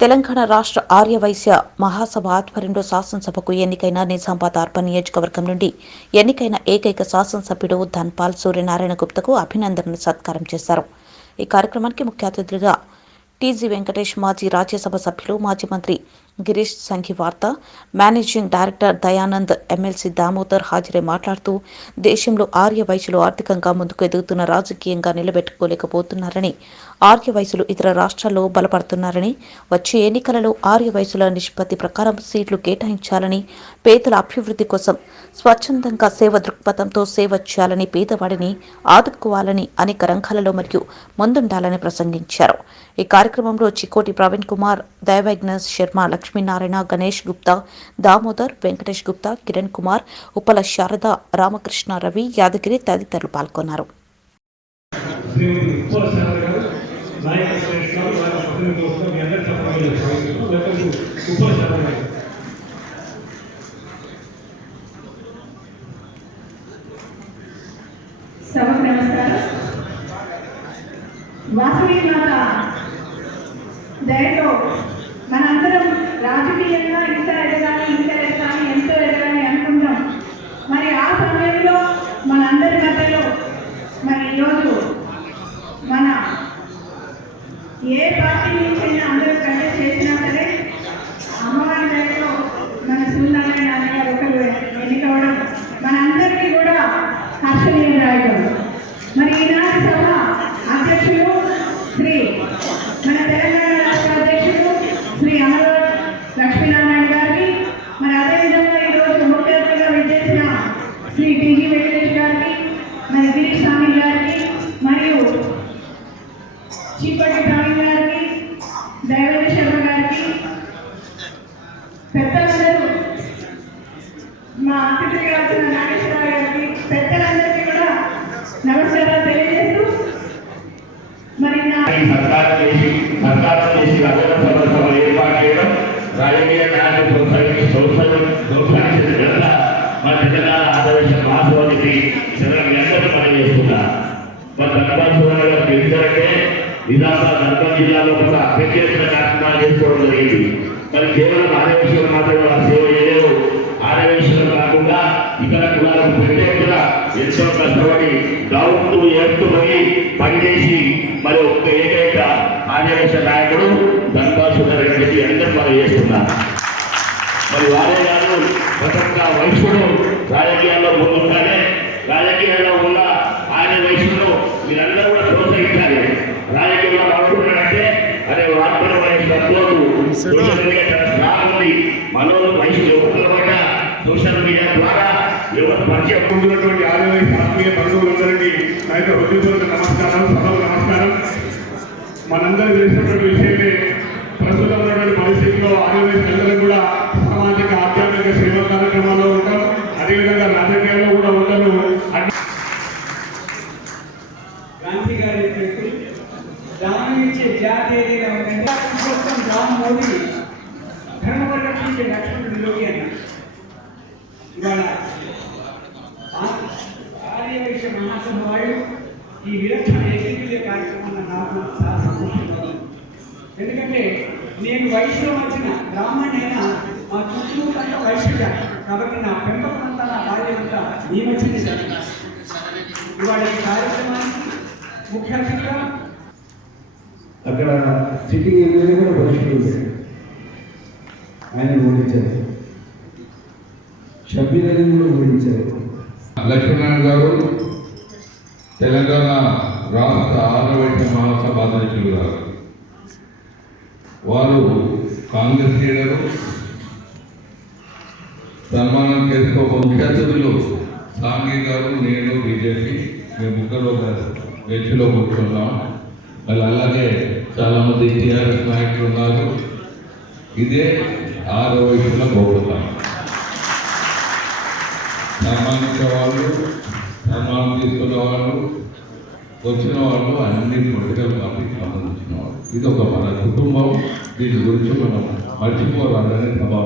తెలంగాణ రాష్ట్ర ఆర్యవైశ్య మహాసభ ఆధ్వర్యంలో శాసనసభకు ఎన్నికైన నిజామాబాద్ అర్బన్ నియోజకవర్గం నుండి ఎన్నికైన ఏకైక శాసనసభ్యుడు ధన్పాల్ సూర్యనారాయణ గుప్తకు అభినందనలు సత్కారం చేశారు. ఈ కార్యక్రమానికి ముఖ్య అతిథులుగా టీజీ వెంకటేష్, మాజీ రాజ్యసభ సభ్యులు, మాజీ మంత్రి గిరీష్ సంఘివార్త, managing director Dayanand, MLC Damodar హాజరై మాట్లాడుతూ దేశంలో ఆర్యవైశ్యులు ఆర్థికంగా ముందుకు ఎదుగుతున్న రాజకీయంగా నిలబెట్టుకోలేకపోతున్నారని, ఆర్యవైశ్యులు ఇతర రాష్ట్రాల్లో బలపడుతున్నారని, వచ్చే ఎన్నికలలో ఆర్యవైశ్యుల నిష్పత్తి ప్రకారం సీట్లు కేటాయించాలని, పేదల అభివృద్ధి కోసం స్వచ్ఛందంగా సేవ దృక్పథంతో సేవ చేయాలని, పేదవాడిని ఆదుకోవాలని అనేక రంగాలలో మరియు ముందుండాలని ప్రసంగించారు. ఈ కార్యక్రమంలో చికోటి ప్రవీణ్ కుమార్, దైవజ్ఞ శర్మ, లక్ష్మీనారాయణ, గణేష్ గుప్తా, దామోదర్, వెంకటేష్ గుప్తా, కిరణ్ కుమార్, ఉప్పల శారద, రామకృష్ణ, రవి, యాదగిరి తదితరులు పాల్గొన్నారు. సభకు నమస్కారం. వాసవి మాత దయతో మనందరం రాజకీయంగా ఇంకా ఎదగాలి ఎంతో ఎదగాలి అనుకుంటాం. మరి ఆ సమయంలో మనందరి మధ్యలో మరి ఈరోజు మన ఏ పార్టీ నుంచైనా అందరూ కంటే చేసినా సరే అమ్మవారి దయతో మన సూర్యనారాయణ అనే ఒకరు ఎన్నికవడం మనందరికీ కూడా హర్షణీయదాయకం. మరి ఈనాటి సభ అధ్యక్షులు శ్రీ మన తెలంగాణ రాష్ట్ర అధ్యక్షులు శ్రీ అమరవర్ లక్ష్మీనారాయణ గారికి, మరి అదేవిధంగా ఈరోజు ముఖ్య అతిథిగా విచ్చేసిన శ్రీ టీజీ వెంకటేష్ గారికి, మరి గిరీష్ స్వామి గారికి, మరియు చీపటి ప్రవీణ్ గారికి, దైవజ్ఞ శర్మ గారికి, పెద్దలందరూ మా అతిథిగా వచ్చిన నాగేశ్వరరావు గారికి, పెద్దలందరికీ కూడా నమస్కారాలు తెలియజేస్తూ మరి రాజకీయ మన తెలంగాణ ఆదర్శ మహాసభకి అందరూ పనిచేస్తున్నా మన ధన్పాల్ తెలిసారంటే నిజామాబాద్ అర్బన్ జిల్లాలో కూడా ప్రత్యేక కార్యక్రమాలు చేసుకోవడం జరిగింది. మరి కేవలం ఆర్యవేశ్వరం మాత్రమే వాళ్ళ సేవ చేయలేవు. ఆర్యవేశ్వరం కాకుండా ఇతర కులాలకు ప్రత్యేకంగా ఎంతో కష్టపడి దావుతూ ఏడుతుమని పనిచేసి మరి ఒక్క ఏకైక ఆర్యవేశ నాయకుడు ధన్పాల్ సూర్యనారాయణ అందరూ మనం చేస్తున్నారు. మరి వారే కాదు ప్రతి వైశ్యుడు రాజకీయాల్లో ముందుండాలి. రాజకీయాల్లో ఉన్న ఆర్యవైశ్యులు మీరందరూ కూడా ప్రోత్సహించాలి. రాజకీయంలో బాగుంటున్నాడంటే అదే వార్తలు మనోళ్ళు వైశ్యులు యువకుల పైన సోషల్ మీడియా ద్వారా ఎవరు పరిచయం పొందినటువంటి ఆర్యవైశ్య ఆత్మీయ బంధువులందరికీ నా యొక్క హృదయపూర్వక నమస్కారం, సభకు నమస్కారం. మనందరూ తెలిసినటువంటి విషయమే ప్రస్తుతం ఉన్నటువంటి పరిస్థితుల్లో ఆర్యవైశ్యులందరూ కూడా సామాజిక ఆధ్యాత్మిక సేవా కార్యక్రమాల్లో ఉంటారు. అదేవిధంగా రాజకీయాల్లో కూడా ఉంటారు. గాంధీ గారు దానం ఇచ్చే జాతి ఏదైనా ఉందంటే రామ్ మోదీ ధర్మవరం రక్షించే లక్ష్మణుడు యోగి అని ఇవాళ ఆర్యవైశ్య మహాసభ వాళ్ళు ఈ విలక్షణ ఏకీకృత కార్యక్రమాన్ని నాకు చాలా సంతోషంగా ఉంది. ఎందుకంటే నేను వయసులో వచ్చిన బ్రాహ్మణైనా మా చుట్టూ అంతా వయసు కాబట్టి నా పెంపకమంతా నా బాల్యమంతా ఈ వచ్చింది సార్. ఇవాళ ఈ కార్యక్రమానికి ముఖ్య అతిథిగా అక్కడ సిట్టింగ్ ఎమ్మెల్యే కూడా పరిశీలించారు. ఆయన ఓడించారు, షబ్బీలని కూడా ఓడించారు. లక్ష్మీనారాయణ గారు తెలంగాణ రాష్ట్ర ఆర్యవైశ్య మహాసభ అధ్యక్షులు గారు. వారు కాంగ్రెస్ లీడరు. సన్మానం చేసుకోబోయే అతిథులు సాంఘీ గారు, నేను, బీజేపీ మేము ముగ్గురు బెంచ్లో కూర్చున్నాం. మళ్ళీ అలాగే చాలామంది టీఆర్ఎస్ నాయకులు ఉన్నారు. ఇదే ఆర్యవైశ్యుల గౌరవం. సన్మానించే వాళ్ళు, సన్మానం తీసుకున్న వాళ్ళు, వచ్చిన వాళ్ళు అన్ని పొలిటికల్ పార్టీకి సంబంధించిన వాళ్ళు. ఇది ఒక మన కుటుంబం. దీని గురించి మనం మర్చిపోవాలనే సభ